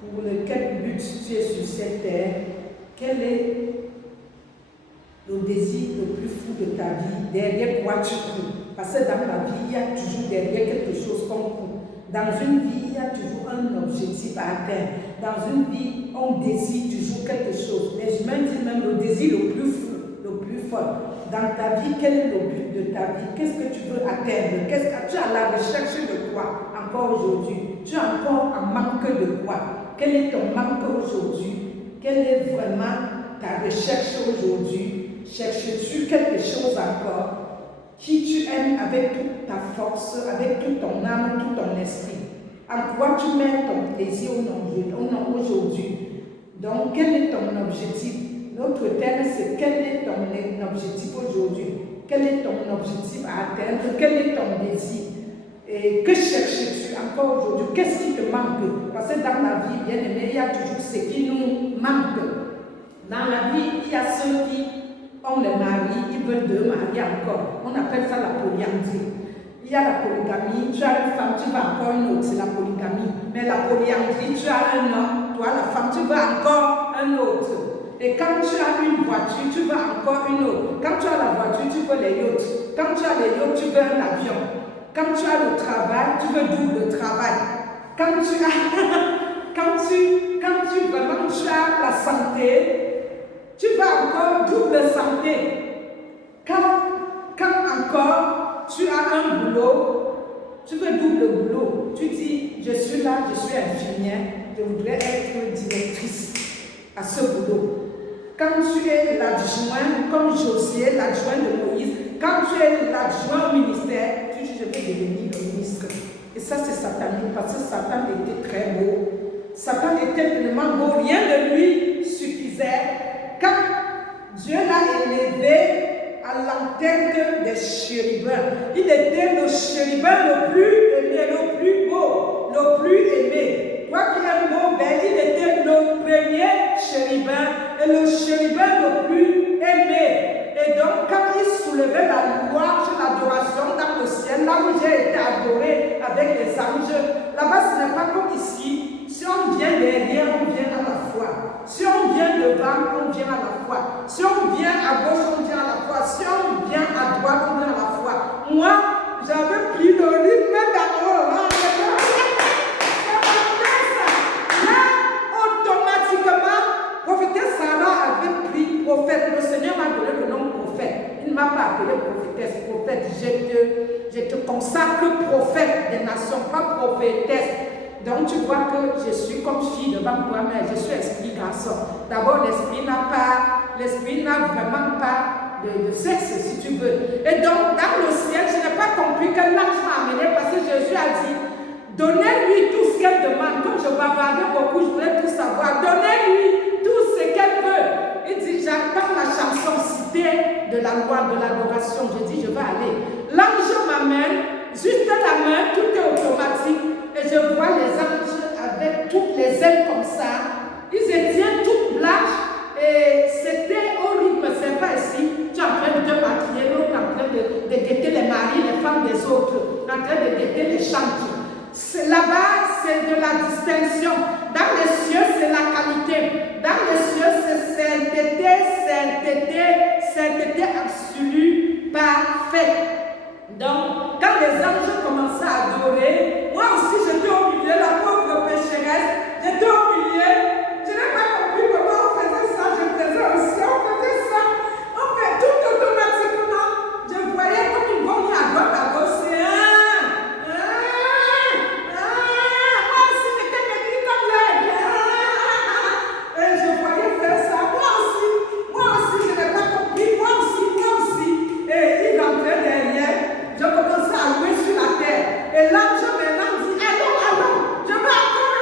pour lequel but tu es sur cette terre, quel est le désir le plus fou de ta vie, derrière quoi tu cours. Parce que dans la vie, il y a toujours derrière quelque chose qu'on court. Dans une vie, il y a toujours un objectif à atteindre. Dans une vie, on désire toujours quelque chose. Les humains disent même le désir le plus fou, le plus fort. Dans ta vie, quel est le but de ta vie? Qu'est-ce que tu veux atteindre? Qu'est-ce que tu as à la recherche de quoi encore aujourd'hui? Tu as encore un manque de quoi? Quel est ton manque aujourd'hui? Quelle est vraiment ta recherche aujourd'hui? Cherches-tu quelque chose encore? Qui tu aimes avec toute ta force, avec toute ton âme, tout ton esprit? En quoi tu mets ton plaisir au nom aujourd'hui? Donc, quel est ton objectif? Notre thème, c'est quel est ton objectif aujourd'hui? Quel est ton objectif à atteindre? Quel est ton désir? Et que cherches-tu encore aujourd'hui? Qu'est-ce qui te manque? Parce que dans la vie, bien aimé, il y a toujours ce qui nous manque. Dans la vie, il y a ceux qui ont les maris, ils veulent deux maris encore. On appelle ça la polyandrie. Il y a la polygamie, tu as une femme, tu veux encore une autre, c'est la polygamie. Mais la polyandrie, tu as un homme, toi la femme, tu veux encore un autre. Et quand tu as une voiture, tu veux encore une autre. Quand tu as la voiture, tu veux les yachts. Quand tu as les yachts, tu veux un avion. Quand tu as le travail, tu veux double travail. Quand tu vraiment tu as la santé, tu veux encore double santé. Quand encore tu as un boulot, tu veux double boulot. Tu dis, je suis là, je suis infirmière, je voudrais être directrice à ce boulot. Quand tu es l'adjoint, comme Josué, l'adjoint de Moïse, quand tu es l'adjoint au ministère, tu dis, je vais devenir le ministre. Et ça, c'est satanique, parce que Satan était très beau. Satan était tellement beau, rien de lui suffisait. Quand Dieu l'a élevé à l'entête des chérubins, il était le chérubin le plus aimé, le plus beau, le plus aimé. Toi qui es beau, ben, il était le premier chérubin et le chérubin le plus aimé. Et donc, quand il soulevait la louange, l'adoration dans le ciel, là où j'ai été adoré avec les anges, là-bas, ce n'est pas comme ici. Si on vient derrière, on vient à la fois. Si on vient devant, on vient à la fois. Si on vient à gauche, on vient à la fois. Si on vient à droite, on vient à la fois. Moi, j'avais pris le rythme d'abord. Automatiquement, prophétesse Sarah avait pris prophète. Le Seigneur m'a donné le nom prophète. Il ne m'a pas appelé prophétesse, prophète. Je te consacre prophète des nations, pas prophétesse. Donc tu vois que je suis comme fille devant toi, mais je suis esprit garçon. D'abord, l'esprit n'a vraiment pas de sexe, si tu veux. Et donc, dans le ciel, je n'ai pas compris que l'ange m'a amené parce que Jésus a dit, donnez-lui tout ce qu'elle demande. Comme je bavardais beaucoup, je voulais tout savoir. Donnez-lui tout ce qu'elle veut. Il dit, j'attends la chanson citée de la loi, de l'adoration. Je dis, je vais aller. L'ange m'amène, juste la main, tout est automatique. Et je vois les anges avec toutes les ailes comme ça. Ils étaient toutes blanches et c'était au rythme, c'est pas ici. Tu es en train de te maquiller, l'autre en train de guetter les maris, les femmes des autres, en train de guetter les chantres. Là-bas, c'est de la distinction. Dans les cieux, c'est la qualité. Dans les cieux, c'est sainteté absolue, parfaite. Donc, quand les anges commençaient à adorer, moi aussi j'étais au milieu, la pauvre pécheresse, j'étais au milieu. Je n'ai pas compris comment on faisait ça, je faisais aussi, on faisait ça. On fait tout automatiquement. Je voyais comme ils vont à droite, à gauche, c'est moi aussi j'étais maigrie comme l'air. Et je voyais faire ça, moi aussi je n'ai pas compris, moi aussi. Et il rentrait derrière. Je commençais à louer sur la terre. Et l'ange maintenant dit, allons, je veux encore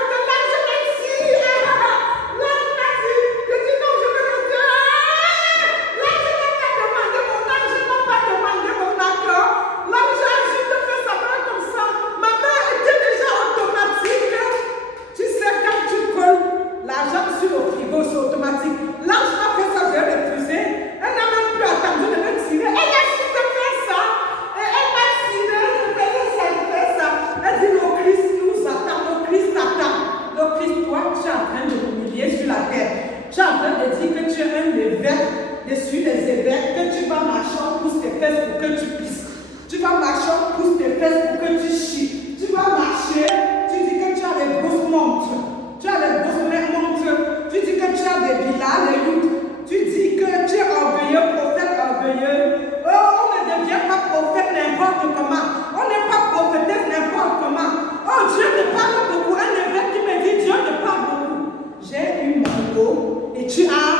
pour que tu pisses. Tu vas marcher, on pousse tes fesses pour que tu chies. Tu vas marcher, tu dis que tu as les grosses montres. Tu as les grosses montres. Tu dis que tu as des villas, les loups. Tu dis que tu es orgueilleux, prophète orgueilleux. Oh, on ne devient pas prophète n'importe comment. On n'est pas prophétesse n'importe comment. Oh, Dieu te parle beaucoup. Un évêque qui me dit Dieu te parle beaucoup. J'ai eu mon lot et tu as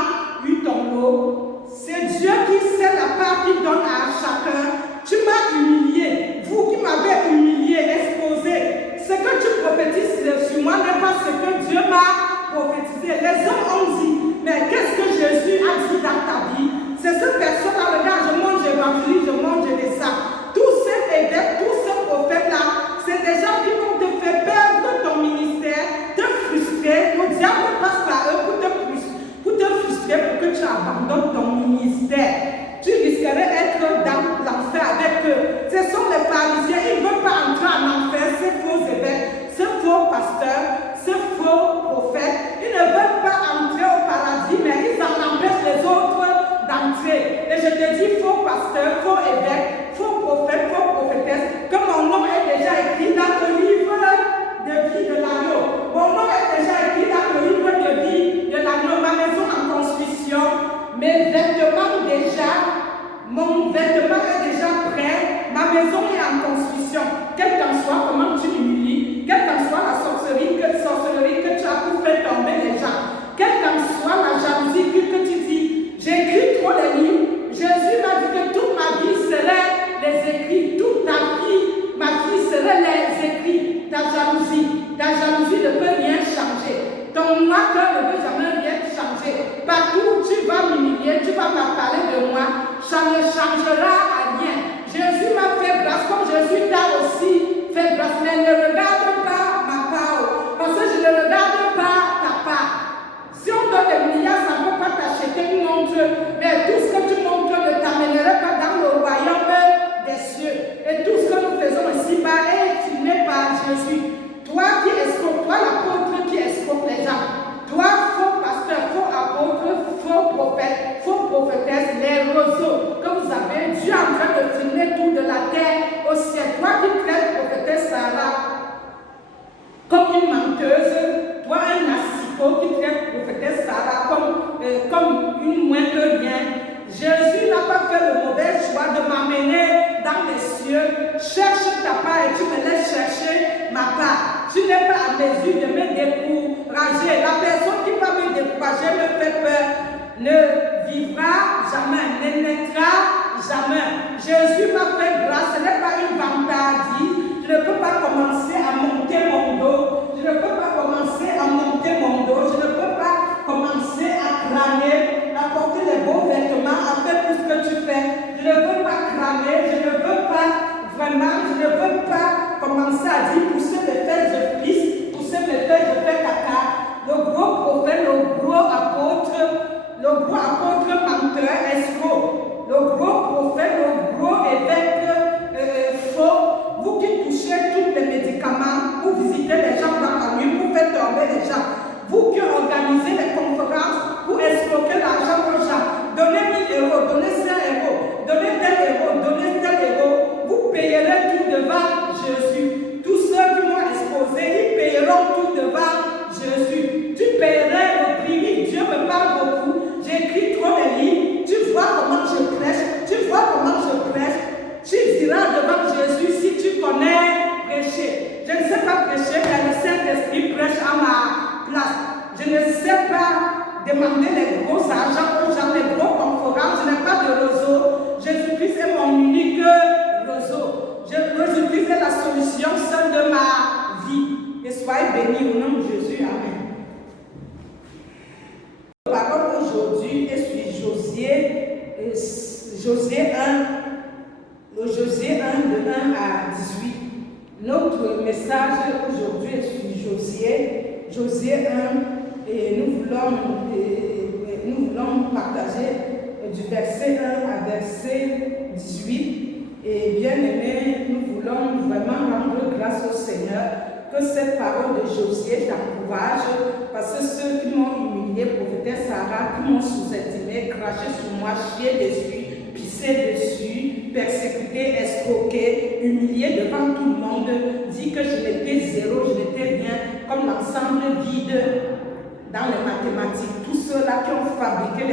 eu ton lot. C'est Dieu qui sait la part qu'il donne à chacun. Tu m'as humilié. Vous qui m'avez humilié, exposé. Ce que tu prophétises sur moi n'est pas ce que Dieu m'a prophétisé. Les hommes ont dit, mais qu'est-ce que Jésus a dit dans ta vie? C'est cette personne-là, regarde, je mange l'évangile, je mange des sacs. Tous ces évêques, tous ces prophètes-là, c'est des gens qui vont te faire perdre ton ministère, te frustrer. Le diable passe par eux pour te frustrer, pour que tu abandonnes ton ministère. Tu risquerais d'être dans l'enfer avec eux. Ce sont les pharisiens, ils ne veulent pas entrer en enfer, ces faux évêques, ces faux pasteurs, ces faux prophètes. Ils ne veulent pas entrer au paradis, mais ils en empêchent les autres d'entrer. Et je te dis, faux pasteur, faux évêque, faux prophète, faux prophétesse, que mon nom est déjà écrit dans le livre de vie de l'agneau. Mon nom est déjà écrit dans le livre de vie de l'agneau. Ma maison en construction. Mes vêtements mon vêtement est déjà prêt, ma maison est en construction. Quel qu'en soit comment tu humilies, quelle qu'en soit la sorcellerie que tu as pour faire tomber les gens, quelle qu'en soit la jalousie que tu dis, j'écris trop les livres. Jésus m'a dit que toute ma vie serait les écrits, toute ta vie, ma vie serait les écrits. Ta jalousie ne peut rien changer. Ton moi cœur ne peut jamais rien changer. Partout où tu vas m'humilier, tu vas me parler de moi, ça ne changera à rien. Jésus m'a fait grâce, comme Jésus t'a aussi fait grâce. Mais ne regarde pas ma part, parce que je ne regarde pas ta part. Si on donne des milliards, ça ne peut pas t'acheter une montre, mais tout ce que tu montres ne t'amènerait pas dans le royaume des cieux. Et tout ce que nous faisons ici-bas est filmé par Jésus. Toi qui escroques, toi l'apôtre qui escroque les gens, toi faux pasteur, faux apôtre, faux prophète, faux prophétesse, les roseaux que vous avez, Dieu est en train de filmer tout de la terre au ciel. Toi qui traites prophétesse Sarah comme une menteuse, toi un assicot qui traite prophétesse Sarah comme une moins que rien. Jésus n'a pas fait le mauvais choix de m'amener dans les cieux. Cherche ta part et tu me laisses chercher ma part. Tu n'es pas à mesure de me décourager. La personne qui va me décourager me fait peur. Ne vivra jamais, ne naîtra jamais. Jésus m'a fait grâce, ce n'est pas une vantardise. Je ne peux pas commencer à monter mon dos. Je ne peux pas commencer à monter mon dos. Je ne peux pas commencer à crâner, à porter les beaux vêtements, à faire tout ce que tu fais. Je ne veux pas crâner, je ne veux pas vraiment, je ne veux pas commencer à dire pousser mes fesses, je pisse, pousser mes fesses, je fais caca. Le gros prophète, le gros apôtre menteur, escroc, le gros prophète, le gros évêque faux, vous qui touchez tous les médicaments, vous visitez les gens dans la nuit, pour faire tomber les gens, vous qui organisez les conférences pour escroquer l'argent aux gens, donnez 1000 euros, donnez 100 euros, donnez tel héros, vous payerez tout devant Jésus. Tous ceux qui m'ont exposé, ils payeront tout devant Jésus. Tu paierais le prix. Dieu me parle beaucoup. J'écris trop les livres. Tu vois comment je prêche. Tu diras devant Jésus si tu connais prêcher. Je ne sais pas prêcher, mais le Saint-Esprit prêche à ma place. Je ne sais pas demander les gros argent aux gens, les gros conférences. Je n'ai pas de réseau. Jésus-Christ est mon unique réseau. Jésus-Christ est la solution seule de ma vie. Et soyez bénis au nom de Jésus. Amen. La parole aujourd'hui est sur Josué 1, le Josué 1 de 1 à 18. Notre message aujourd'hui est sur Josué 1 et nous voulons partager du verset 1 à verset 18. Et bien aimé, nous voulons vraiment rendre grâce au Seigneur que cette parole de Josué t'encourage, parce que ceux qui m'ont humilié, prophétesse Sarah, qui m'ont sous-estimé, craché sur moi, chié dessus, pissé dessus, persécuté été escroqué, humilié devant tout le monde, dit que je n'étais zéro, je n'étais rien, comme l'ensemble vide dans les mathématiques. Tous ceux-là qui ont fabriqué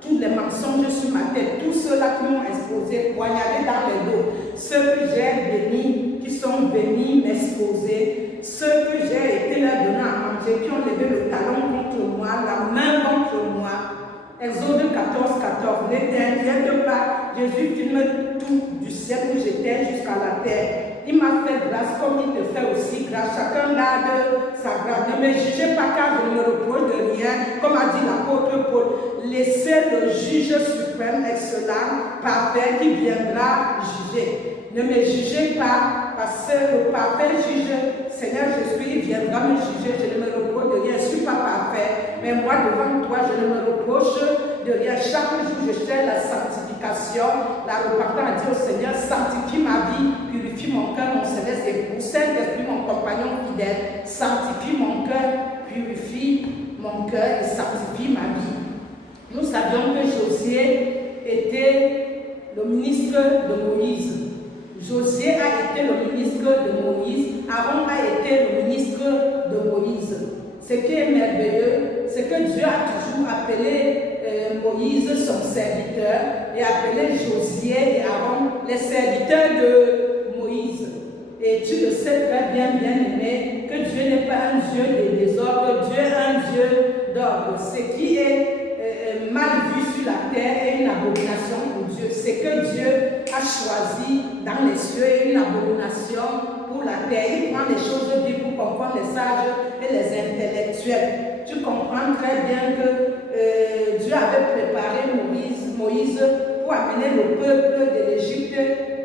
tous les mensonges sur ma tête, tous ceux-là qui m'ont exposé, poignardé dans le dos, ceux que j'ai bénis, qui sont venus m'exposer, ceux que j'ai été leur donner à manger, qui ont levé le talon contre moi, la main contre moi. Exode 14, 14. Ne t'inquiète pas, Jésus filme tout du ciel où j'étais jusqu'à la terre. Il m'a fait grâce comme il te fait aussi grâce. Chacun garde sa grâce. Ne me jugez pas car je ne me reproche de rien. Comme a dit l'apôtre Paul, laissez le juge suprême excellent, parfait, qui viendra juger. Ne me jugez pas parce que le parfait juge, Seigneur Jésus, il viendra me juger. Je ne me reproche de rien. Je ne suis pas parfait. Mais moi, devant toi, je ne me reproche de rien. Chaque jour, je cherche la sanctification. La repentant a dit au Seigneur, sanctifie ma vie, purifie mon cœur, mon céleste époux. Saint-Esprit, mon compagnon fidèle, sanctifie mon cœur, purifie mon cœur et sanctifie ma vie. Nous savions que Josué était le ministre de Moïse. Josué a été le ministre de Moïse. Aaron a été le ministre de Moïse. Ce qui est merveilleux, c'est que Dieu a toujours appelé Moïse son serviteur et appelé Josué et Aaron les serviteurs de Moïse. Et tu le sais très bien, bien-aimé, que Dieu n'est pas un Dieu de désordre, Dieu est un Dieu d'ordre. Ce qui est mal vu sur la terre est une abomination pour Dieu. C'est que Dieu a choisi dans les cieux une abomination pour la terre. Il prend les choses vives pour comprendre les sages et les intellectuels. Tu comprends très bien que Dieu avait préparé Moïse pour amener le peuple de l'Égypte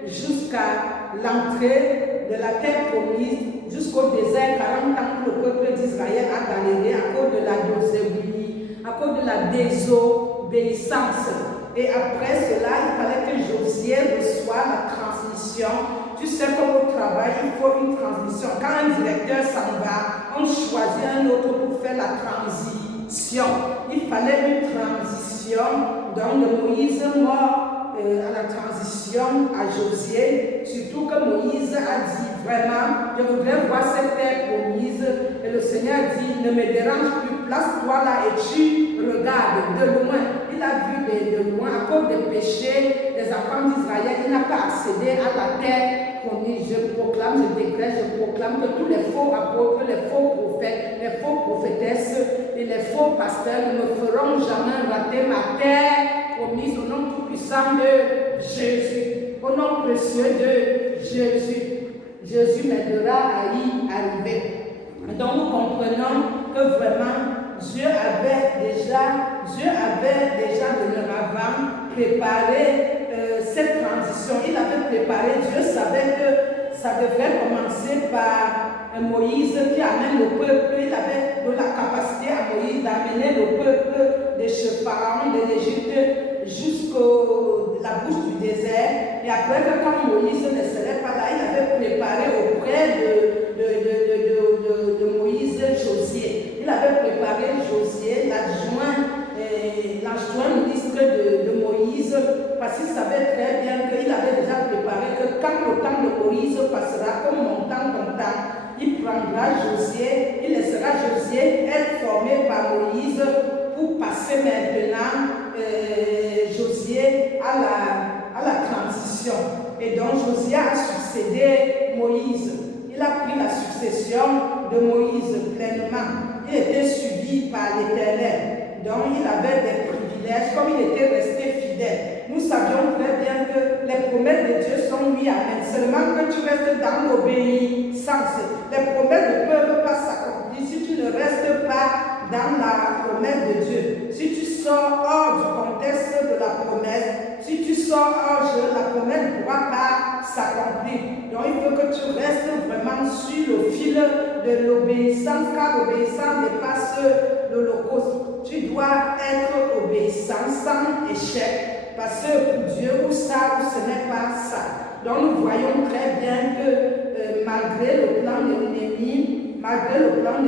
jusqu'à l'entrée de la terre promise, jusqu'au désert, 40 ans que le peuple d'Israël a galéré à cause de la désobéissance, à cause de la désobéissance. Et après cela, il fallait que Josué reçoive la transmission. Tu sais comme au travail, il faut une transmission. Quand un directeur s'en va, on choisit un autre pour faire la transition. Il fallait une transition. Donc Moïse mort à la transition à Josué. Surtout que Moïse a dit vraiment, je voudrais voir cette terre promise. Et le Seigneur dit, ne me dérange plus, place-toi là et tu regardes de loin. Il a vu de loin, à cause des péchés des enfants d'Israël, il n'a pas accédé à la terre promise. Je proclame, je décrète, je proclame que tous les faux apôtres, les faux prophètes, les faux prophétesses et les faux pasteurs ne me feront jamais rater ma terre promise au nom tout-puissant de Jésus, au nom précieux de Jésus. Jésus m'aidera à y arriver. Donc nous comprenons que vraiment Dieu avait déjà de leur avant préparé cette transition. Il avait préparé, Dieu savait que ça devrait commencer par Moïse qui amène le peuple. Il avait donné la capacité à Moïse d'amener le peuple de chez Pharaon de l'Égypte jusqu'à la bouche du désert. Et après que quand Moïse ne serait pas là, il avait préparé auprès de Moïse Josué. Il avait préparé Josué, l'adjoint ministre de Moïse, parce qu'il savait très bien qu'il avait déjà préparé que quand le temps de Moïse passera, comme mon temps, ton temps, il prendra Josué, il laissera Josué être formé par Moïse pour passer maintenant Josué à la transition. Et donc Josué a succédé Moïse. Il a pris la succession de Moïse pleinement. Il était suivi par l'Éternel. Donc il avait des privilèges comme il était resté fidèle. Nous savions très bien que les promesses de Dieu sont oui, amen. Seulement que tu restes dans l'obéissance. Les promesses ne peuvent pas s'accomplir si tu ne restes pas dans la promesse de Dieu. Si tu sors hors du contexte de la promesse, si tu sors hors de la promesse ne pourra pas s'accomplir. Donc il faut que tu restes vraiment sur le fil de l'obéissance, car l'obéissance dépasse l'holocauste. Tu dois être obéissant sans échec, parce que pour Dieu, ou ça, ou ce n'est pas ça. Donc nous voyons très bien que malgré le plan de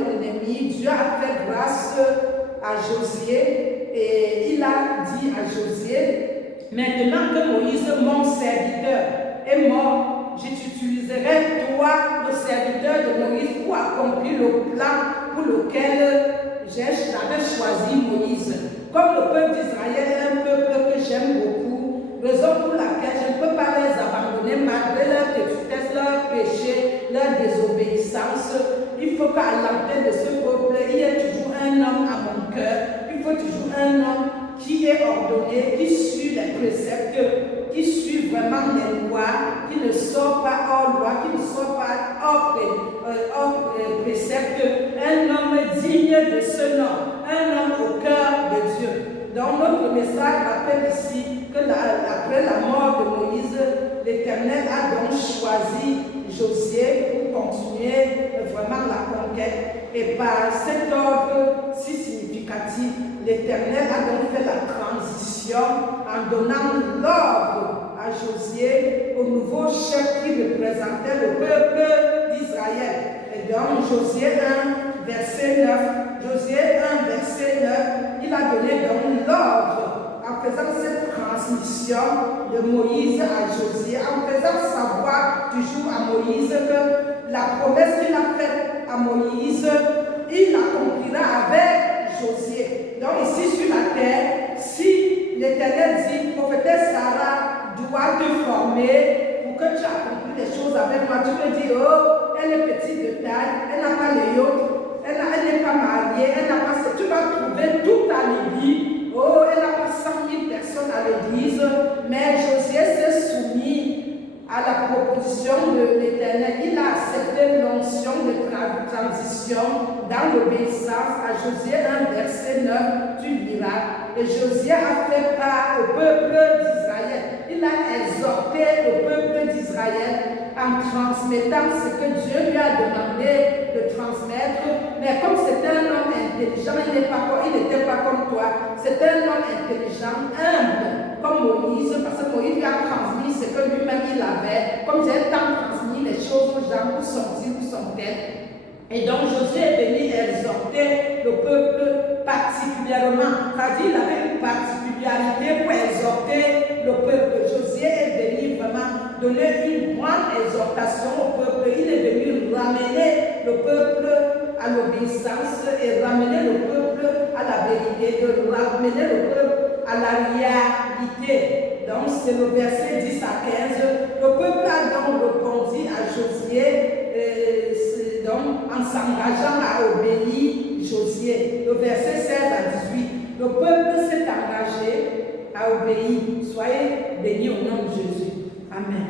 l'ennemi, Dieu a fait grâce à Josué et il a dit à Josué, maintenant que Moïse, mon serviteur, est mort, j'utiliserai toi, le serviteur de Moïse, pour accomplir le plan pour lequel j'avais choisi Moïse. Comme le peuple d'Israël est un peuple que j'aime beaucoup, raison pour laquelle je ne peux pas les abandonner malgré leur tristesse, leur péché, leur désobéissance. Il faut qu'à l'entrée de ce peuple, il y ait toujours un homme à mon cœur. Il faut toujours un homme qui est ordonné, qui suit les préceptes, qui suit vraiment les lois, qui ne sort pas hors loi, qui ne sort pas hors précepte. Un homme digne de ce nom, un homme au cœur de Dieu. Donc notre message rappelle ici que après la mort de Moïse, l'Éternel a donc choisi Josué pour continuer vraiment la conquête. Et par cet ordre si significatif, l'Éternel a donc fait la transition en donnant l'ordre à Josué, au nouveau chef qui représentait le peuple d'Israël. Et donc Josué 1, verset 9, Josué 1, verset 9, il a donné donc l'ordre en faisant cette transmission de Moïse à Josué, en faisant savoir toujours à Moïse que la promesse qu'il a faite à Moïse, il l'accomplira avec Josué. Donc ici sur la terre, si l'Éternel dit, prophétesse Sarah doit te former pour que tu accomplisses les choses avec moi, tu peux dire, oh, elle est petite de taille, elle n'a pas les yachts, elle n'est pas mariée, elle n'a pas... Tu vas trouver tout alibi. Oh, elle n'a pas 100 000 personnes à l'église, mais Josué s'est soumis à la proposition de l'Éternel. Il a accepté l'onction de transition dans l'obéissance. À Josué 1, verset 9, tu liras. Et Josué a fait part au peuple d'Israël. Il a exhorté le peuple d'Israël en transmettant ce que Dieu lui a demandé de transmettre. Mais comme c'était un homme intelligent, il n'était pas comme toi. C'était un homme intelligent, humble, comme Moïse, parce que Moïse lui a transmis ce que lui-même il avait. Comme j'ai tant transmis les choses aux gens, où sont-ils, où sont-elles? Et donc Josué est venu exhorter le peuple particulièrement. C'est-à-dire qu'il avait une particularité pour exhorter le peuple. Josué est venu vraiment donner une grande exhortation au peuple. Il est venu ramener le peuple à l'obéissance et ramener le peuple à la vérité, de ramener le peuple à la réalité. Donc c'est le verset 10 à 15. Le peuple a donc répondu à Josué donc, en s'engageant à obéir Josué. Le verset 16 à 18. Le peuple s'est engagé à obéir. Soyez bénis au nom de Jésus. Amen.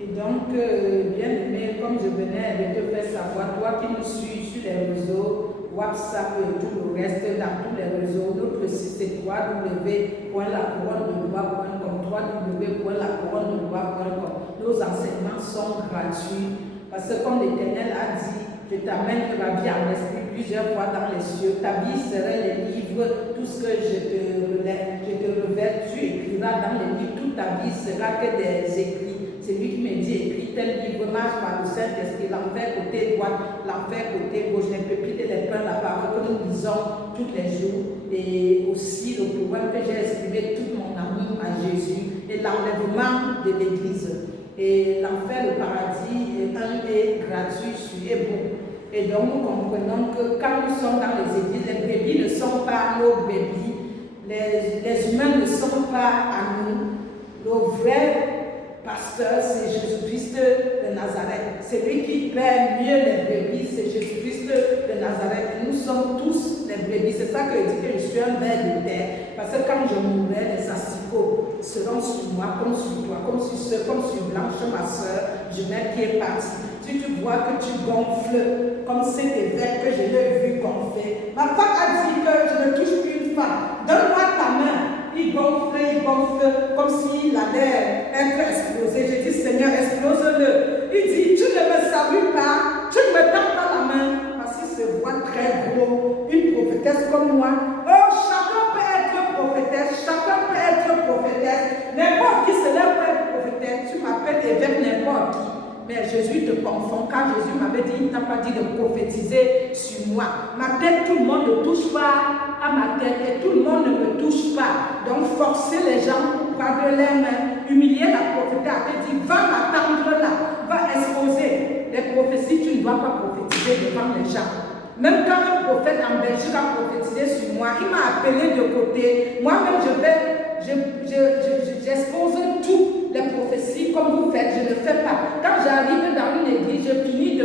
Et donc, bien aimé, comme je venais de te faire savoir, toi qui nous suis sur les réseaux, WhatsApp et tout le reste, dans tous les réseaux, notre site c'est www.lacouronnedeloi.com, www.lacouronnedeloi.com. Nos enseignements sont gratuits. Parce que comme l'Éternel a dit, je t'amène la vie en esprit plusieurs fois dans les cieux. Ta vie serait les livres, tout ce que je te révèle, tu écriras dans les livres. Toute ta vie sera que des écrits. C'est lui qui me dit, écris tel livre, marche par le Saint-Esprit, l'enfer côté droite, l'enfer côté gauche, les pépites et les pains, la parole que nous lisons tous les jours. Et aussi le programme que j'ai exprimé, tout mon amour à Jésus et l'enlèvement de l'Église. Et l'enfer, le paradis, est gratuit, est bon. Et donc nous comprenons que quand nous sommes dans les églises, les brebis ne sont pas nos brebis, les humains ne sont pas à nous. Nos vrais pasteurs, c'est Jésus-Christ de Nazareth. C'est lui qui paie mieux les brebis, c'est Jésus-Christ de Nazareth. Et nous sommes tous les brebis. C'est ça que je dis que je suis un ver de terre. Parce que quand je mourrai, les asticots seront sur moi, comme sur toi, comme sur Blanche, ma soeur, Jeanette qui est partie. Si tu vois que tu gonfles, comme cet évêque que je l'ai vu gonfler, ma femme a dit que je ne touche plus une femme. Donne-moi ta main. Il gonfle, comme s'il allait être explosé. Je dis, Seigneur, explose-le. Il dit, tu ne me salues pas, tu ne me tends pas la main. Parce qu'il se voit très gros, une prophétesse comme moi. Oh, chacun peut être prophétesse, chacun peut être prophétesse. N'importe qui se lève pour être prophétesse. Tu m'appelles évêque n'importe qui. Mais Jésus te confond. Quand Jésus m'avait dit, il ne t'a pas dit de prophétiser sur moi. Ma tête, tout le monde ne touche pas à ma tête et tout le monde ne me touche pas. Donc, forcer les gens pour prendre les mains humilié la prophétesse, elle dit, va m'attendre là, va exposer les prophéties, tu ne dois pas prophétiser devant les gens. Même quand un prophète en Belgique a prophétisé sur moi, il m'a appelé de côté. Moi-même, j'expose toutes les prophéties comme vous faites, je ne le fais pas. Quand j'arrive dans une église, je finis de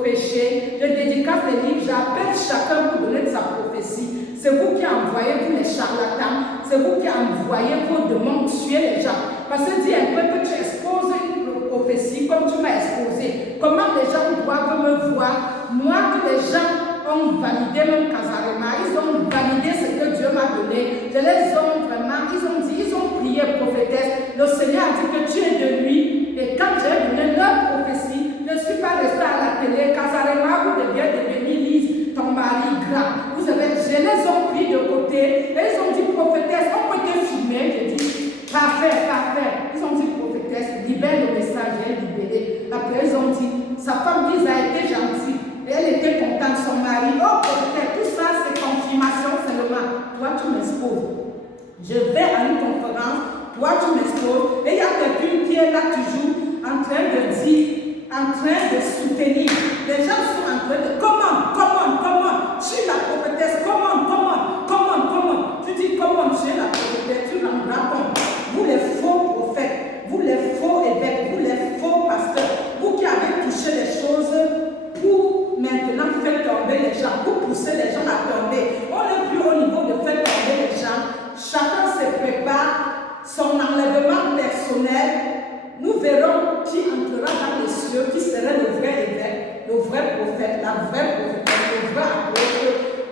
prêcher, je dédicace des livres, j'appelle chacun pour donner de sa prophétie. C'est vous qui envoyez, vous les charlatans, c'est vous qui envoyez vos demandes, tuer les gens. Parce que dis un peu que tu exposes une prophétie comme tu m'as exposé. Comment les gens doivent me voir? Moi, que les gens ont validé mon Casarema, ils ont validé ce que Dieu m'a donné. Je les ont vraiment, ils ont prié prophétesse. Le Seigneur a dit que tu es de lui. Et quand j'ai donné leur prophétie, je ne suis pas restée à la télé. Casarema, vous devez devenir Lise, ton mari grand. Je les ont pris de côté. Et ils ont dit prophétesse, on peut te filmer. J'ai dit parfait, parfait. Ils ont dit prophétesse, libère le message, j'ai libéré. Après ils ont dit, sa femme Lise a été gentille. Et elle était contente, son mari. Oh, peut-être tout ça, c'est confirmation seulement. Toi, tu m'exposes. Je vais à une conférence, toi, tu m'exposes. Et il y a quelqu'un qui est là toujours en train de dire, en train de soutenir. Les gens sont en train de comment, tu es la prophétesse, comment. Tu dis comment tu es la prophétesse, tu rendras compte. Vous les faux prophètes, vous les faux évêques, vous les faux pasteurs, vous qui avez touché les choses pour maintenant faire tomber les gens, pour pousser les gens à tomber. On est plus au niveau de faire tomber les gens. Chacun se prépare son enlèvement personnel. Nous verrons qui entrera dans les cieux, qui serait le vrai évêque, le vrai prophète, la vraie prophétesse, le vrai apôtre.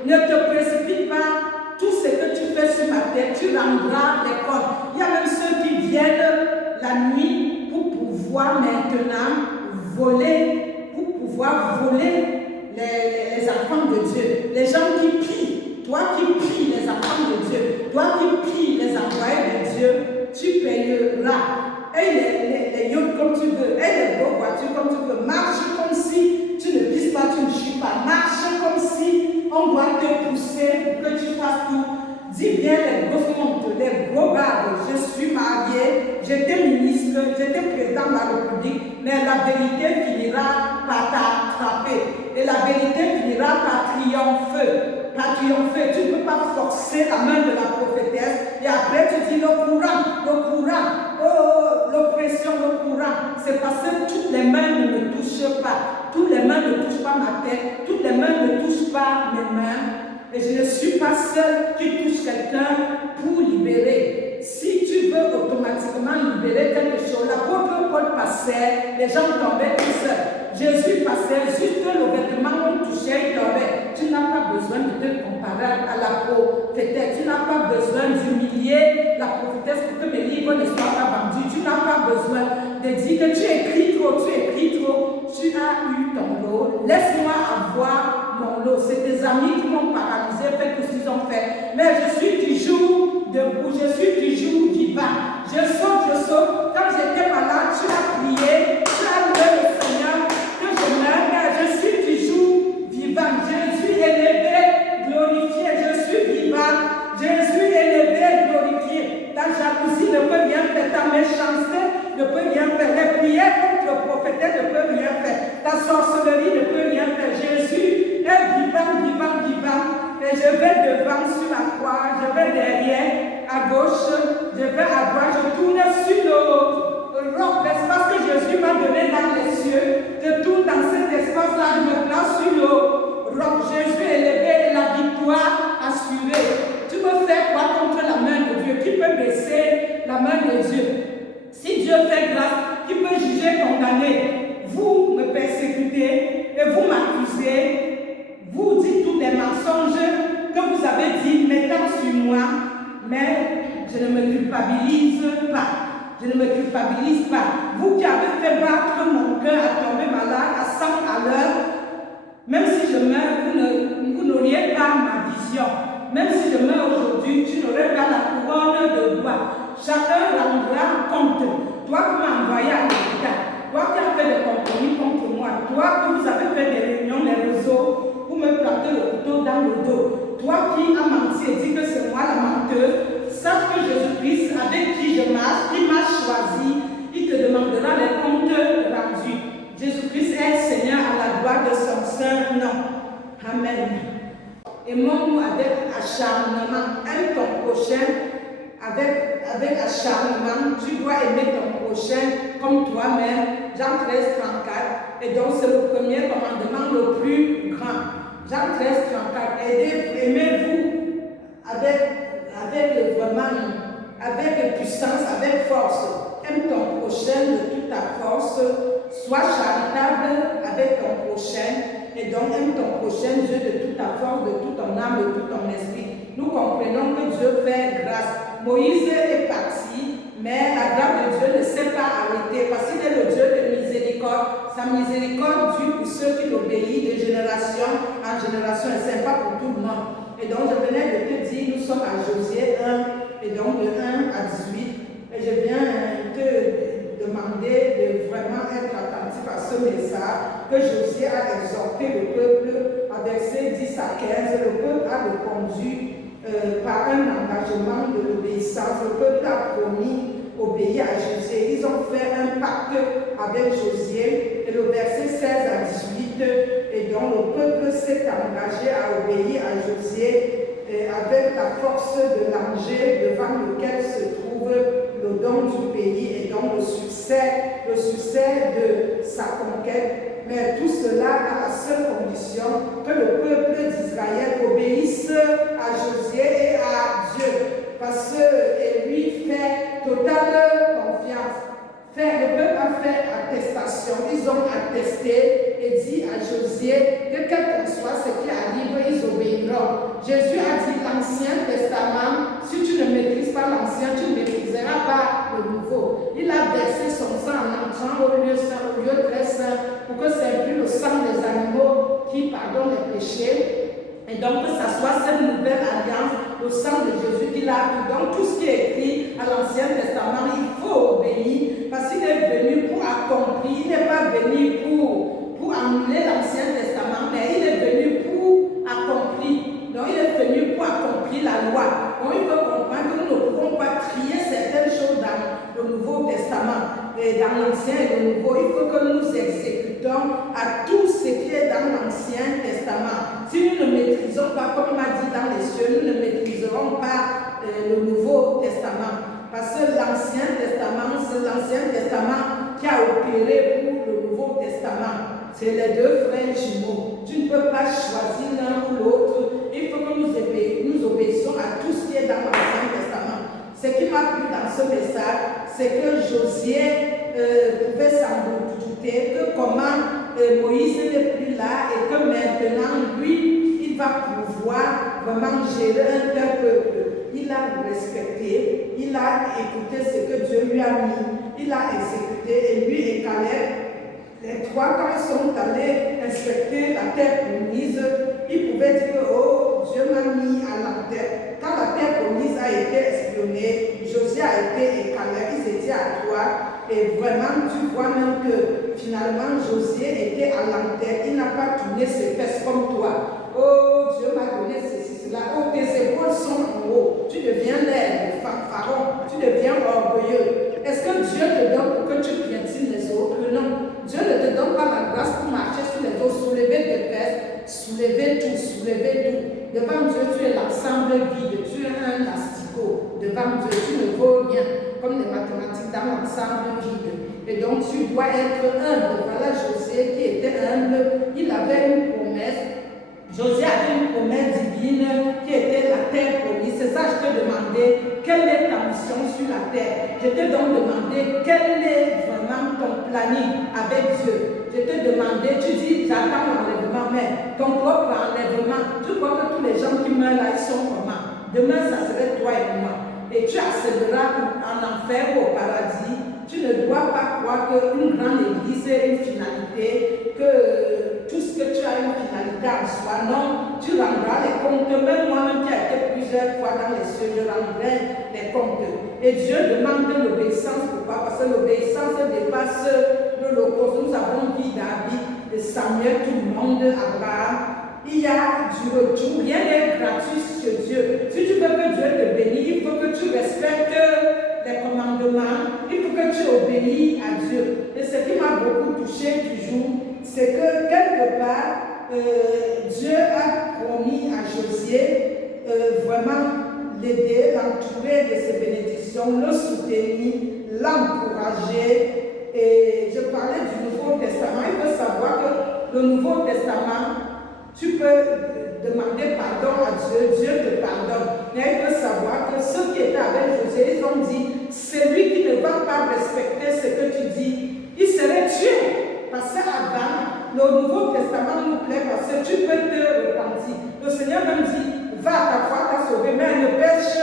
Ne te précipite pas. Tout ce que tu fais sur ma tête, tu rendras les comptes. Il y a même ceux qui viennent la nuit pour pouvoir maintenant voler, les enfants de Dieu. Les gens qui prient, toi qui pries les enfants de Dieu, toi qui pries les envoyés de Dieu, tu payeras. Et les yachts comme tu veux, et les beaux voitures comme tu veux. Marche comme si tu ne pisses pas, tu ne chies pas. Marche comme si on doit te pousser pour que tu fasses tout. Dis bien les grosses montres, les gros barbes. Je suis mariée, j'étais ministre, j'étais président de la République, mais la vérité finira par t'attraper. Et la vérité finira par triompher. Tu ne peux pas forcer la main de la prophétesse et après tu dis le courant, l'oppression, le courant. C'est parce que toutes les mains ne me touchent pas. Toutes les mains ne touchent pas ma tête, toutes les mains ne touchent pas mes mains. Et je ne suis pas seule qui touche quelqu'un pour libérer. Si tu veux automatiquement libérer quelque chose, l'apôtre Paul passait, les gens tombaient tout seuls. Jésus passait, juste le vêtement on touchait, il tombait. Tu n'as pas besoin de te comparer à la prophétesse. Tu n'as pas besoin d'humilier la prophétesse pour que mes livres ne soient pas vendus. Tu n'as pas besoin de dire que tu écris trop. Tu as eu ton lot. Laisse-moi avoir mon lot. C'est tes amis qui m'ont paralysé, fait tout ce qu'ils ont fait. Mais je suis toujours debout, je suis toujours vivant. Je saute. Quand j'étais malade, tu as prié, tu as loué le Seigneur, que je meurs, mais je suis toujours vivant. Jésus élevé, glorifié, je suis vivant. Jésus élevé, glorifié. Ta jalousie ne peut rien faire, ta méchanceté ne peut rien faire. Les prières contre le prophète ne peut rien faire. Ta sorcellerie ne peut rien faire. Jésus est vivant. Et je vais devant sur la croix, je vais derrière, à gauche, je vais à droite, je tourne sur le roc, l'espace que Jésus m'a donné dans les cieux. Je tourne dans cet espace-là, je me place sur le roc. Jésus est élevé et la victoire assurée. Tu veux faire quoi contre la main de Dieu? Qui peut baisser la main de Dieu? Si Dieu fait grâce, qui peut juger, condamner? Vous me persécutez et vous m'accusez. Vous dites tous les mensonges que vous avez dit mettant sur moi, mais je ne me culpabilise pas. Vous qui avez fait battre mon cœur à tomber malade à 100 à l'heure, même si je meurs, vous n'auriez pas ma vision. Même si je meurs aujourd'hui, tu n'aurais pas la couronne de gloire. Chacun rendra compte. Toi qui m'as envoyé à l'hôpital, toi qui as fait des compromis contre moi, toi qui vous avez fait des réunions, des réseaux, vous me plantez le couteau dans le dos. Toi qui as menti et dit que c'est moi la menteuse, sache que Jésus-Christ avec qui je marche, qui m'a choisi, Amen. Aimons-nous avec acharnement. Aime ton prochain avec acharnement. Tu dois aimer ton prochain comme toi-même. Jean 13, 34. Et donc, c'est le premier commandement le plus grand. Jean 13, 34. Aimez-vous avec vraiment, avec puissance, avec force. Aime ton prochain de toute ta force. Sois charitable avec ton prochain. Et donc, aime ton prochain Dieu de toute ta force, de toute ton âme, de tout ton esprit. Nous comprenons que Dieu fait grâce. Moïse est parti, mais la grâce de Dieu ne s'est pas arrêtée parce qu'il est le Dieu de miséricorde. Sa miséricorde dure pour ceux qui l'obéissent de génération en génération et ce n'est pas pour tout le monde. Et donc, je venais de te dire, nous sommes à Josué 1, et donc de 1 à 18. Et je viens te demander de vraiment être attentif à ce message que Josué a exhorté le peuple à versets 10 à 15. Le peuple a répondu par un engagement de l'obéissance. Le peuple a promis obéir à Josué. Ils ont fait un pacte avec Josué. Et le verset 16 à 18, et donc le peuple s'est engagé à obéir à Josué avec la force de l'ange devant lequel se trouve le don du pays et donc le succès de sa conquête. Mais tout cela à la seule condition que le peuple d'Israël obéisse à Josué et à Dieu, parce qu'il lui fait totale confiance. Le peuple a fait attestation, ils ont attesté et dit à Josué que quel que soit ce qui arrive, ils obéiront. Jésus a dit l'Ancien Testament, si tu ne maîtrises pas l'Ancien, tu ne maîtriseras pas le Nouveau. Il a versé son sang en entrant au lieu saint, au lieu très saint, pour que ce n'est plus le sang des animaux qui pardonne les péchés. Et donc que ça soit cette nouvelle alliance, le sang de Jésus qu'il a pris. Donc tout ce qui est écrit à l'Ancien Testament, il faut obéir parce qu'il est venu pour accomplir. Il n'est pas venu pour annuler l'Ancien Testament, mais il est venu pour accomplir. Donc il est venu pour accomplir la loi. Donc il faut comprendre que nous ne pouvons pas trier certaines choses dans le Nouveau Testament et dans l'Ancien et le Nouveau. Il faut que nous exécutons à tout ce qui est dans l'Ancien Testament. Si nous ne maîtrisons pas, comme on m'a dit dans les cieux, nous ne maîtriserons pas le Nouveau Testament. Parce que l'Ancien Testament, c'est l'Ancien Testament qui a opéré pour le Nouveau Testament. C'est les deux frères jumeaux. Tu ne peux pas choisir l'un ou l'autre. Il faut que nous obéissons à tout ce qui est dans l'Ancien Testament. Ce qui m'a plu dans ce message, c'est que Josué pouvait s'en douter que comment Moïse n'est plus là et que maintenant, lui, il va pouvoir vraiment gérer un tel peuple. Il a respecté, il a écouté ce que Dieu lui a mis, il a exécuté et lui et Caleb, les trois, quand ils sont allés inspecter la terre promise, ils pouvaient dire que oh, Dieu m'a mis à la terre. Quand la terre promise a été espionnée, Josué a été et Caleb, ils étaient à toi. Et vraiment, tu vois même que finalement, Josué était à l'enterre. Il n'a pas tourné ses fesses comme toi. Oh, Dieu m'a donné ceci, cela. Oh, tes épaules sont en haut. Tu deviens l'air, pharaon. Tu deviens orgueilleux. Est-ce que Dieu te donne pour que tu piétines les autres? Non. Dieu ne te donne pas la grâce pour marcher sur les autres, soulever tes fesses, soulever tout. Devant Dieu, tu es l'ensemble vide. Tu es un asticot. Devant Dieu, tu ne vaux rien. Comme les mathématiques dans l'ensemble vide. Et donc, tu dois être humble. Voilà Josué qui était humble. Il avait une promesse. Josué avait une promesse divine qui était la terre promise. C'est ça que je t'ai demandé. Quelle est ta mission sur la terre? Je t'ai donc demandé quel est vraiment ton planning avec Dieu. Je t'ai demandé, tu dis j'attends l'enlèvement, mais ton propre enlèvement, tu crois que tous les gens qui meurent là, ils sont comment? Demain, ça serait toi et moi. Et tu accéderas en enfer ou au paradis. Tu ne dois pas croire qu'une grande église est une finalité, que tout ce que tu as une finalité en soi. Non, tu rendras les comptes. Même moi-même qui ai été plusieurs fois dans les cieux, je rendrai les comptes. Et Dieu demande de l'obéissance. Pourquoi? Parce que l'obéissance dépasse l'holocauste. Nous avons vu David, Samuel, tout le monde, Abraham. Il y a du retour, rien n'est gratuit chez Dieu. Si tu veux que Dieu te bénisse, il faut que tu respectes les commandements, il faut que tu obéis à Dieu. Et ce qui m'a beaucoup touché toujours, c'est que quelque part, Dieu a vraiment l'aider, l'entourer de ses bénédictions, le soutenir, l'encourager. Et je parlais du Nouveau Testament. Il faut savoir que le Nouveau Testament, tu peux demander pardon à Dieu, Dieu te pardonne. Mais il faut savoir que ceux qui étaient avec Josué, ils ont dit, celui qui ne va pas respecter ce que tu dis, il serait tué. Parce qu'avant, le Nouveau Testament nous plaît parce que tu peux te repentir. Le Seigneur même dit, va, ta foi t'a sauvé, mais ne pêche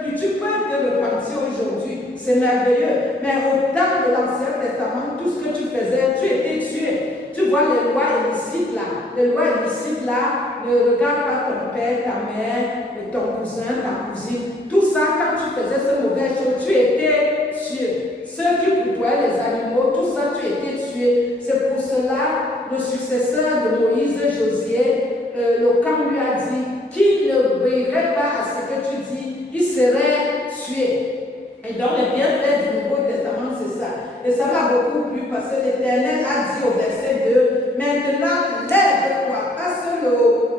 plus. Tu peux te repentir aujourd'hui. C'est merveilleux. Mais au temps de l'Ancien Testament, tout ce que tu faisais, tu étais tué. Tu vois les lois illicites là. Les lois illicites là, ne regarde pas ton père, ta mère, ton cousin, ta cousine. Tout ça, quand tu faisais ce mauvais chose, tu étais tué. Ceux qui côtoyaient les animaux, tout ça, tu étais tué. C'est pour cela, le successeur de Moïse, Josué, le camp lui a dit, qui n'obéirait pas à ce que tu dis, il serait tué. Et donc, les bienfaits du Nouveau Testament, c'est ça. Et ça m'a beaucoup plu parce que l'Éternel a dit au verset 2, maintenant, lève-toi, passe le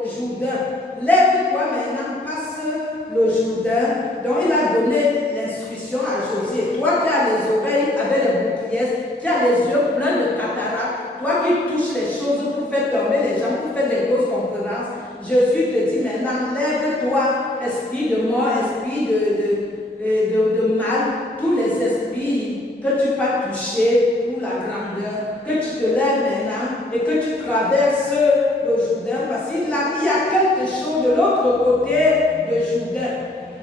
Jourdain. Lève-toi maintenant, passe le Jourdain. Donc, il a donné l'instruction à Josué. Toi qui as les oreilles avec les boucliers, qui as les yeux pleins de cataractes, toi qui touches les choses pour faire tomber les gens, pour faire des grosses conférences, Jésus te dit maintenant, lève-toi, esprit de mort, esprit de mal, tous les esprits que tu vas toucher pour la grandeur, que tu te lèves maintenant et que tu traverses le Jourdain, parce qu'il y a quelque chose de l'autre côté du Jourdain.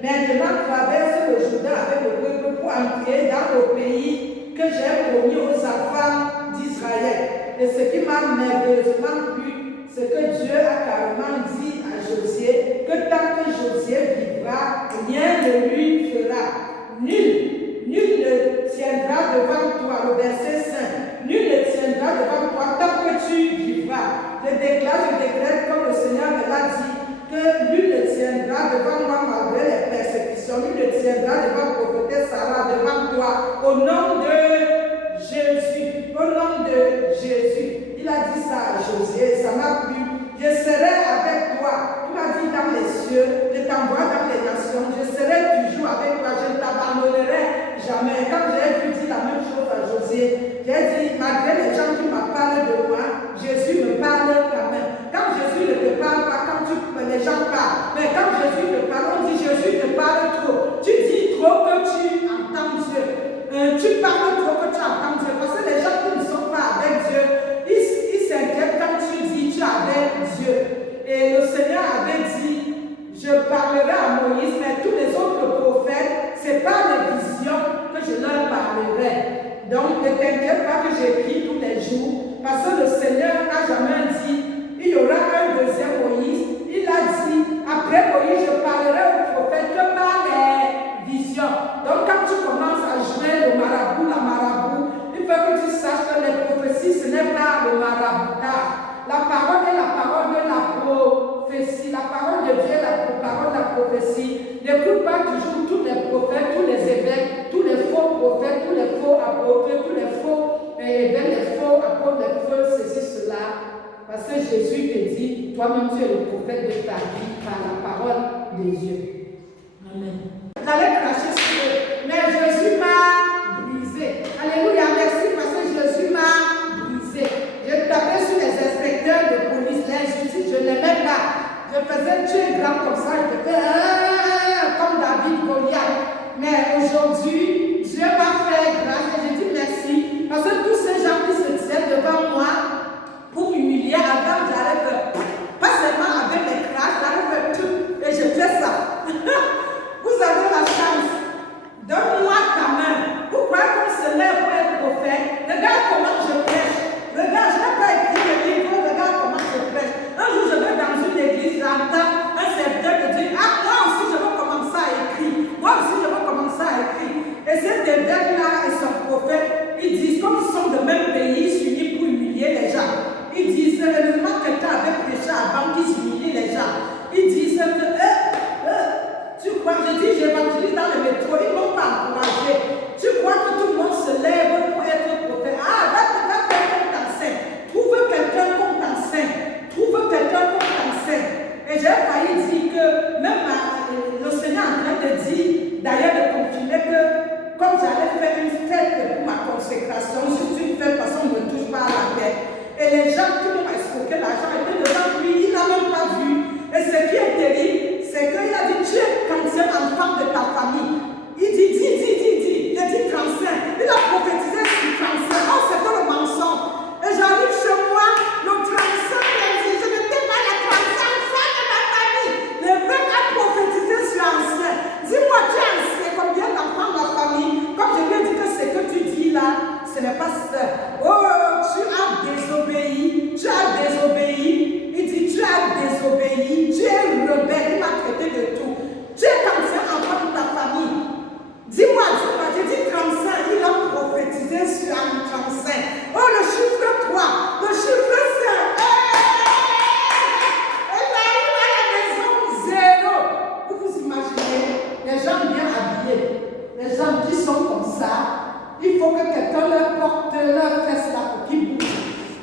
Maintenant, traverse le Jourdain avec le peuple pour entrer dans le pays que j'ai promis aux enfants d'Israël. Et ce qui m'a merveilleusement plu, c'est que Dieu a carrément dit à Josué que tant que Josué vivra, rien ne lui fera. Nul ne tiendra devant toi, le verset 5. Nul ne tiendra devant toi tant que tu vivras. Je déclare comme le Seigneur me l'a dit, que nul ne tiendra devant moi malgré les persécutions. Nul ne tiendra devant prophétesse Sarah, devant toi, au nom de Jésus. Au nom de Jésus. Il a dit ça à Josué, ça m'a plu. Je serai avec toi. Tu m'as dit dans les cieux, je t'envoie dans les nations, je serai toujours avec toi, je ne t'abandonnerai jamais. Quand j'ai dit la même chose à Josué, j'ai dit, malgré les gens qui me parlent de moi, Jésus me parle quand même. Quand Jésus ne te parle pas, les gens parlent. Mais quand Jésus te parle, on dit Jésus te parle trop. Tu dis trop que tu entends Dieu. Tu parles trop que tu entends Dieu. Parce que les gens qui ne sont pas avec Dieu, ils s'inquiètent quand tu dis tu es avec Dieu. Et le Seigneur avait dit, je parlerai à Moïse, mais tous les autres prophètes, ce n'est pas les visions que je leur parlerai. Donc ne t'inquiète pas que j'écris tous les jours, parce que le Seigneur n'a jamais dit, il y aura un deuxième Moïse. Il a dit, après Moïse, je parlerai aux prophètes que par les visions. Donc quand tu commences à jouer le marabout, la marabout, il faut que tu saches que les prophéties, ce n'est pas le maraboutage. La parole est la parole de la prophétie. La parole de Dieu est la parole de la prophétie. N'écoute pas toujours tous les prophètes, tous les évêques, tous les faux prophètes, tous les faux apôtres, tous les faux évêques, les faux apôtres, les faux ceci, cela. Parce que Jésus te dit, toi-même tu es le prophète de ta vie par la parole de Dieu. Amen. J'allais cracher sur eux, mais Jésus m'a brisé. Alléluia, merci parce que Jésus m'a brisé. Je tapais sur les inspecteurs de police, l'injustice, je ne l'aimais pas. Je faisais tuer grand comme ça, je faisais comme David, Goliath. Mais aujourd'hui, Dieu m'a fait grâce et je dis merci. Parce que tous ces gens qui se tiennent devant moi, pour m'humilier, avant j'arrête, pas seulement avec les crashs, j'arrête tout et je fais ça. Vous avez la chance. Donne-moi ta main. Pourquoi qu'on se lève pour être prophète? Regarde comment je prêche. Regarde, je n'ai pas écrit le livre, regarde comment je prêche. Un jour je vais dans une église, j'entends un serviteur me dire, ah moi aussi je veux commencer à écrire. Moi aussi je veux commencer à écrire. Et cet évêque-là et son prophète, ils disent, comme ils sont de même pays, ils s'unissent pour humilier les gens. Ils disent, heureusement que quelqu'un avait prêché avant qu'ils humilient les gens. Ils disent que, tu crois, je dis, j'évangélise dans le métro, ils ne m'ont pas encouragé. Tu crois que tout le monde se lève pour être prophète? Ah, va faire comme t'enseigne. Trouve quelqu'un comme t'enseigne. Trouve quelqu'un comme t'enseigne. Et j'ai failli dire que même le te dit d'ailleurs de confirmer que comme j'allais faire une fête pour ma consécration, juste une fête parce qu'on ne me touche pas à la tête. Et les gens qui m'ont escroqué l'argent étaient devant lui, il n'a même pas vu. Et ce qui est terrible, c'est qu'il a dit, tu es cancer enfant de ta famille. Il dit, il a dit 35. Il a prophétisé sur 35. Oh, c'était le mensonge. Et j'arrive chez moi, le 35, il dit, je n'étais pas la 35 femme de ma famille. L'évêque a prophétisé sur ancien. Dis-moi, tu es ancien, combien d'enfants de la famille? Comme je lui ai dit que ce que tu dis là, ce n'est pas ça. Oh, tu as désobéi. Tu as désobéi. Il dit, tu as désobéi. Tu es rebelle. Il m'a traité de tout. Tu es ancien enfant de ta famille. Dis-moi, j'ai dit 35, il a prophétisé sur un 35. Oh, le chiffre 3, le chiffre 5. Et j'arrive à la maison, 0. Vous imaginez, les gens bien habillés, les gens qui sont comme ça, il faut que quelqu'un leur porte leur fesse là pour qu'ils bougent.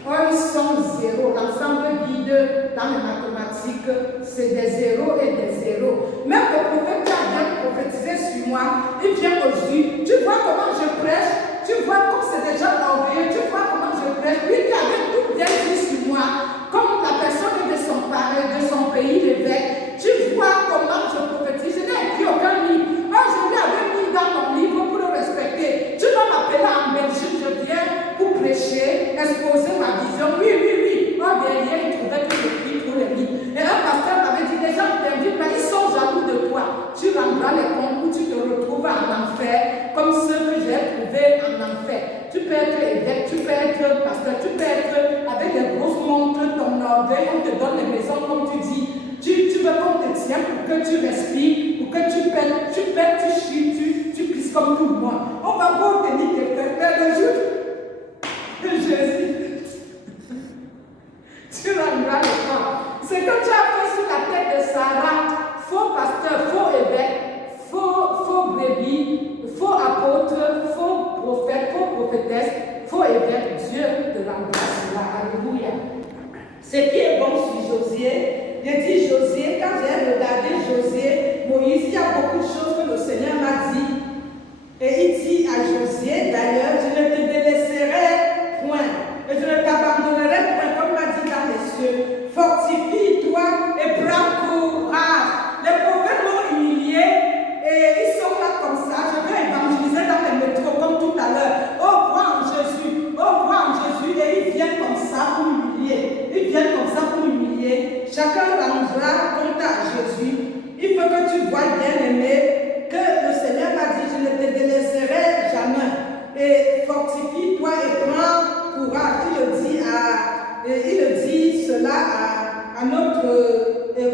Oh, ils sont 0. L'ensemble guide dans les mathématiques, c'est des 0 et des 0. Même le prophète qui a bien prophétisé sur moi, il vient aujourd'hui. Tu vois comment je prêche, tu vois comme c'est déjà orgueilleux, tu vois comment je prêche. Lui qui avait tout bien dit sur moi, comme la personne de son pays, l'évêque, tu vois comment je prophétise. Je n'ai écrit aucun livre. Oh, je l'avais mis dans mon livre pour le respecter. Tu dois m'appeler en Belgique, je viens pour prêcher, exposer ma vision. Oui. Oh, derrière, il trouvait que je prie pour les livres. Et un pasteur m'avait dit, les gens t'invitent, mais ils sont jaloux de toi. Tu rendras les comptes où tu te retrouves en enfer, comme ceux que j'ai trouvés en enfer. Tu peux être évêque, tu peux être pasteur, tu peux être avec des grosses montres, ton orgueil, on te donne les maisons comme tu dis. Tu veux qu'on te tienne pour que tu respires, pour que tu pètes, tu chies, tu pisses comme tout le monde. On va pas tenir tes fêtes, mais le jour de Jésus, tu rendras les comptes. Ce que tu as fait sur la tête de Sarah, faux pasteur, faux évêque, faux brebis, faux apôtre, faux prophète, faux prophétesse, faux évêque, Dieu te rendra cela. Alléluia. Ce qui est bon sur Josué, j'ai dit Josué, quand j'ai regardé Josué, Moïse, il y a beaucoup de choses que le Seigneur m'a dit. Et il dit à Josué, d'ailleurs, je ne te délaisserai point, et je ne t'abandonnerai point, comme m'a dit dans les cieux. Fortifie-toi et prends courage. Les prophètes m'ont humilié et ils sont là comme ça. Je vais évangéliser dans les métros comme tout à l'heure. Oh, crois en Jésus. Oh, crois en Jésus. Et ils viennent comme ça pour m'humilier. Ils viennent comme ça pour m'humilier. Chacun rendra compte à Jésus. Il faut que tu vois, bien aimé, que le Seigneur m'a dit, je ne te délaisserai jamais. Et fortifie-toi et prends courage. Il le dit cela à notre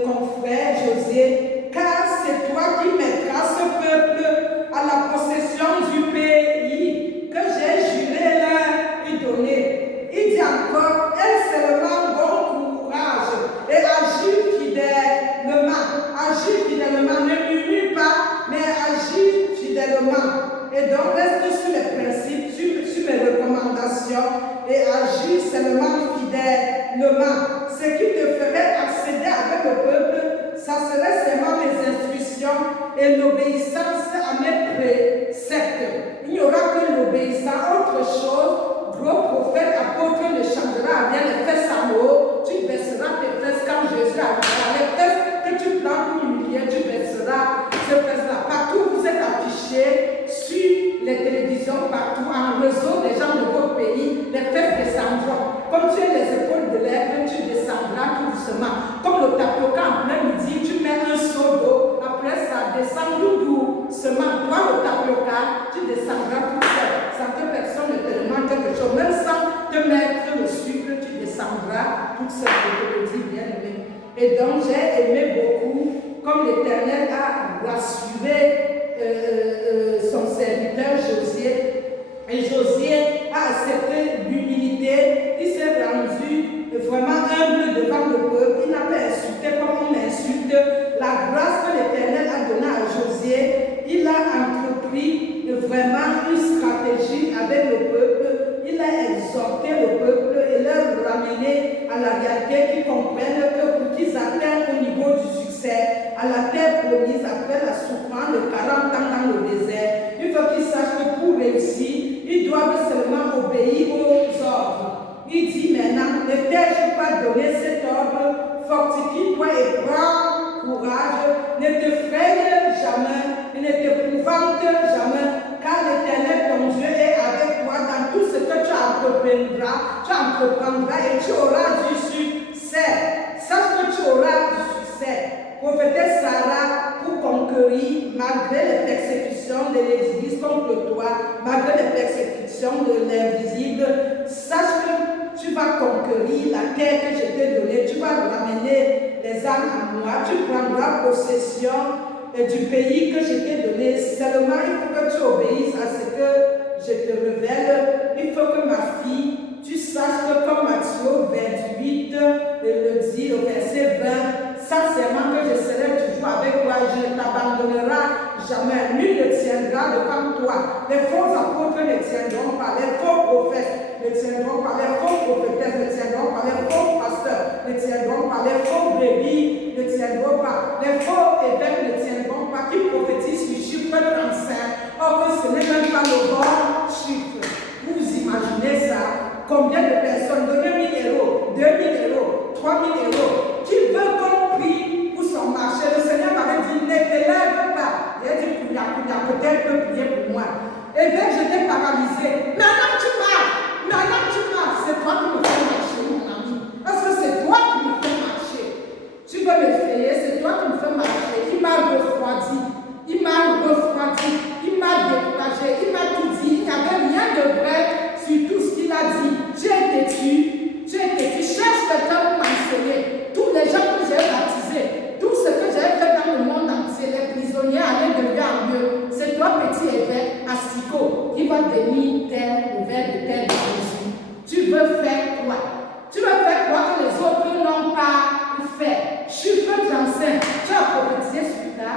confrère José, car c'est toi qui mettras ce peuple à la possession du pays que j'ai juré leur donner. Il dit encore, aie seulement bon courage et agis fidèlement. Agis fidèlement, ne murmure pas, mais agis fidèlement. Et donc reste sur les principes, sur mes recommandations et agis seulement fidèlement. Ce qui te ferait accéder avec le peuple, ça serait seulement mes instructions et l'obéissance à mes préceptes. Il n'y aura que l'obéissance. Autre chose, gros prophète, apôtre ne changera rien. Les fesses en haut, tu baisseras tes fesses quand Jésus arrivera. Les fesses que tu prends pour humilier, tu baisseras ces fesses-là. Partout vous êtes affichés sur les télévisions, partout en réseau des gens de votre pays, les fesses descendront. Comme tu as les épaules de l'aigle, tu descendras tout doucement. Comme le tapioca en plein midi, tu mets un seau d'eau, après ça descend tout doucement. Toi, le tapioca, tu descendras tout seul, sans que personne ne te demande quelque chose. Même sans te mettre le sucre, tu descendras tout seul. Je te le dis, bien aimé. Et donc, j'ai aimé beaucoup, comme l'Éternel a rassuré son serviteur Josué. Et Josué a accepté l'humilité, il s'est rendu vraiment humble devant le peuple, il n'a pas insulté comme on insulte. La grâce que l'Éternel a donnée à Josué, il a entrepris vraiment une stratégie avec le peuple, il a exhorté le peuple et leur ramené à la réalité, qu'ils comprennent que pour qu'ils atteignent au niveau du succès, à la terre Moïse, après la souffrance de 40 ans dans le désert, il faut qu'ils sachent que pour réussir, ils doivent seulement obéir aux ordres. Il dit maintenant, ne t'ai-je pas donné cet ordre? Fortifie-toi et prends courage, ne te fraye jamais et ne t'épouvante jamais, car l'Éternel ton Dieu est avec toi dans tout ce que tu entreprendras et tu auras du succès. Sache que tu auras du succès. Prophétesse Sarah, pour conquérir, malgré les persécutions de l'Église contre toi, malgré les persécutions de l'invisible, sache que tu vas conquérir la terre que je t'ai donnée, tu vas ramener les âmes à moi, tu prendras possession du pays que je t'ai donné. Seulement, il faut que tu obéisses à ce que je te révèle. Il faut que ma fille, tu saches que comme Matthieu 28 le dit au verset 20, sincèrement que je serai toujours avec toi, je ne t'abandonnerai jamais, nul ne tiendra devant toi. Les faux apôtres ne tiendront pas, les faux prophètes ne tiendront pas, les faux prophétesses ne tiendront pas, les faux pasteurs ne tiendront pas, les faux brebis ne tiendront pas, les faux évêques ne tiendront pas, qui prophétisent sur chiffre 35, or que ce n'est même pas le bon chiffre. Vous imaginez ça? Combien de personnes? Donnez 1 000 euros, 2 000 euros, 3 000 euros, qui veut qu'on prie pour son marché. Le Seigneur m'avait dit, ne te lève pas. Il a dit, peut-être peut prier pour moi. Et bien, j'étais paralysée. Maintenant tu marches, c'est toi qui me fais marcher, mon ami. Parce que c'est toi qui me fais marcher. Tu veux m'effrayer, c'est toi qui me fais marcher. Il m'a refroidi, il m'a découragé, il m'a tout dit. Il n'y avait rien de vrai sur tout ce qu'il a dit. Tu es têtu, cherche quelqu'un pour m'enseigner. Tous les gens que j'ai baptisés, tout ce que j'ai fait dans le monde entier, les prisonniers allaient de lieu en lieu. C'est toi, petit évêque, asticot, qui va venir tes nouvelles de tel Jésus. Tu veux faire quoi? Tu veux faire quoi que les autres n'ont pas fait? Chiffre 35, tu as prophétisé sur ça.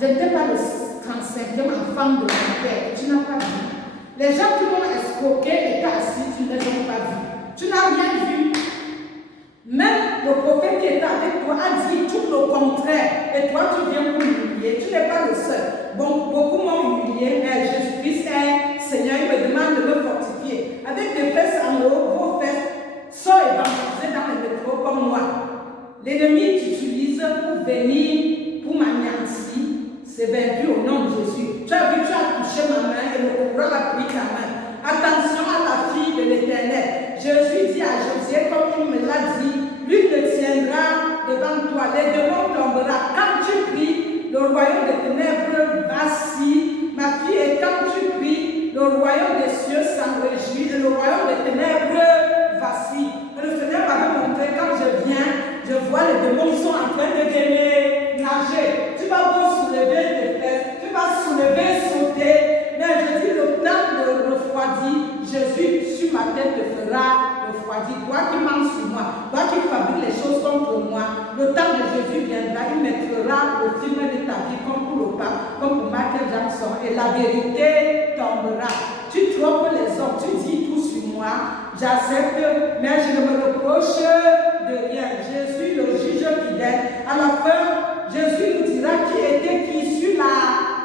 Je n'étais pas le 35e enfant de mon père, tu n'as pas vu. Les gens qui m'ont escroqué étaient assis, tu ne les as pas vus. Tu n'as rien vu. Même le prophète qui était avec toi a dit tout le contraire. Et toi, tu viens pour m'humilier. Tu n'es pas le seul. Bon, beaucoup m'ont humilié, mais Jésus-Christ est Seigneur. Il me demande de me fortifier. Avec des fesses en haut, vos fesses sont évangélisées dans le métro comme moi. L'ennemi t'utilise pour venir, pour m'anéantir. C'est vaincu au nom de Jésus. Tu as vu, tu as touché ma main et le courant a pris ta main. Attention à la fille de l'Éternel. Jésus dit à Josué, comme il me l'a dit, lui ne tiendra devant toi. Les démons tomberont. Quand tu pries, le royaume des ténèbres vacille. Ma fille, et quand tu pries, le royaume des cieux s'en réjouit et le royaume des ténèbres vacille. Et le Seigneur m'avait montré, quand je viens, je vois les démons qui sont en train de déménager. Tu vas vous soulever des fesses, tu vas soulever, sauter. Mais je dis, le temps de refroidir, Jésus sur ma tête te fera refroidir. Toi qui manques sur moi, toi qui fabriques les choses contre moi, le temps de Jésus viendra, il mettra le film de ta vie comme pour le pape, comme pour Michael Jackson, et la vérité tombera. Tu trompes les hommes, tu dis tout sur moi, j'accepte, mais je ne me reproche de rien. Jésus, le juge fidèle, à la fin, Jésus nous dira qui était qui sur la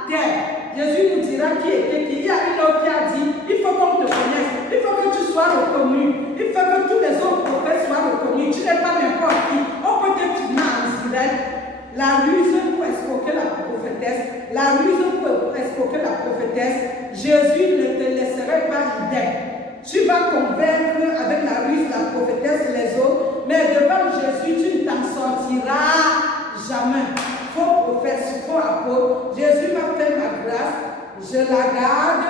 terre. Jésus nous dira qui était qui. Il y a une autre qui a dit, il faut qu'on te connaisse, il faut que tu sois reconnu, il faut que tous les autres prophètes soient reconnus. Tu n'es pas n'importe qui. On peut te filmer en direct. La ruse pour escroquer la prophétesse, Jésus ne te laisserait pas idem. Tu vas convaincre avec la ruse la prophétesse les autres, mais devant Jésus, tu ne t'en sortiras jamais. Faux prophète, faux apôtre, Jésus m'a fait ma grâce, je la garde,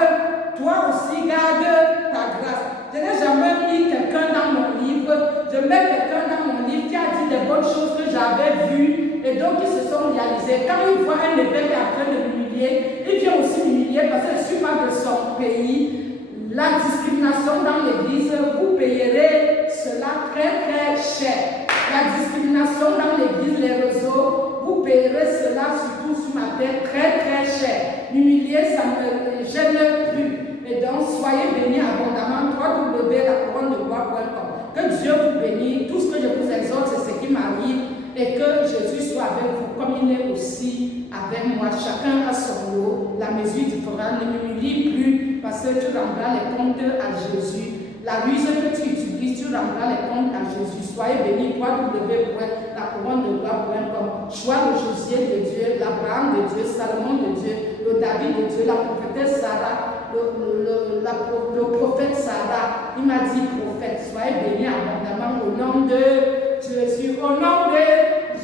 toi aussi garde ta grâce. Je n'ai jamais mis quelqu'un dans mon livre, je mets quelqu'un dans mon livre qui a dit des bonnes choses que j'avais vues et donc qui se sont réalisées. Quand il voit un évêque en train de m'humilier, il vient aussi m'humilier parce que je ne suis pas de son pays. La discrimination dans l'église, vous payerez cela très très cher. La discrimination dans l'église, les réseaux, vous payerez cela surtout sur ma tête très très cher. M'humilier, ça ne me gêne plus. Et donc, soyez bénis abondamment, www.lacouronnedebois.com. Que Dieu vous bénisse. Tout ce que je vous exhorte, c'est ce qui m'arrive et que Jésus soit avec vous comme il est aussi. ici avec moi. Chacun a son lot. La mesure du programme ne m'humilie plus parce que tu rendras les comptes à Jésus. La ruse que tu utilises, tu rendras les comptes à Jésus. Soyez bénis, www.lacouronnedeGloire.com. Choix le Josier de Dieu, l'Abraham de Dieu, Salomon de Dieu, le David de Dieu, la prophétesse Sarah, le prophète Sarah. Il m'a dit prophète. Soyez bénis abondamment au nom de Jésus. Au nom de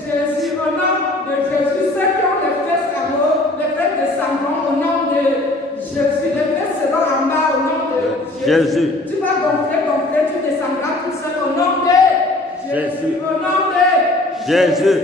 Jésus, au nom de Jésus. Ceux qui ont les fesses carreaux, les fesses de Sandron, au nom de Jésus. Les fesses seront en bas au nom de Jésus. Tu vas gonfler, tu descendras tout seul au nom de Jésus. Au nom de Jésus.